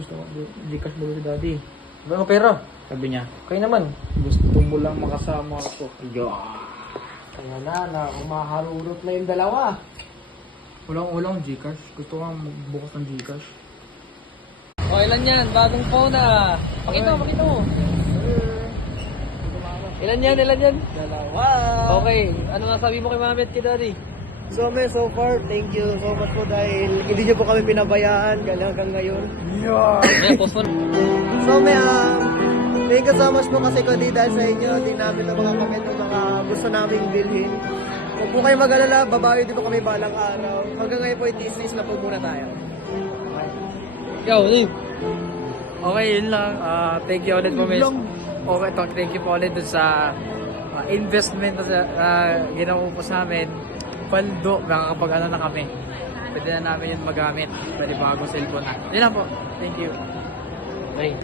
gusto ko, Gcash mo si daddy. Wala ko pera. Sabi niya, kayo naman. Gusto mo lang makasama ako. Kaya na, umaharurot na yung dalawa. Ulang Gcash. Gusto ko magbukas ng Gcash. O, ilan yan? Bagong phone ah. Pakita mo. Ilan yan? Dalawa. Okay, ano nga sabi mo kay mami at kay daddy? So far, thank you so much po dahil hindi niyo po kami pinabayaan hanggang ngayon. Ayan, post mo. So thank you so much po kasi kundi dahil sa inyo, di namin na makakamit ng mga gusto naming bilhin. Huwag po kayo mag-alala, babawi din po kami balang araw. Hanggang ngayon po, itis-is na po muna tayo. Ikaw, Dave. Okay, yun lang. Thank you ulit po, Miss. Okay, thank you po ulit dun sa investment na ginawa po sa amin. Paldo, makakapag ano na kami. Pwede na namin yun magamit. Pwede bagong cellphone na. Yun lang po. Thank you. Okay.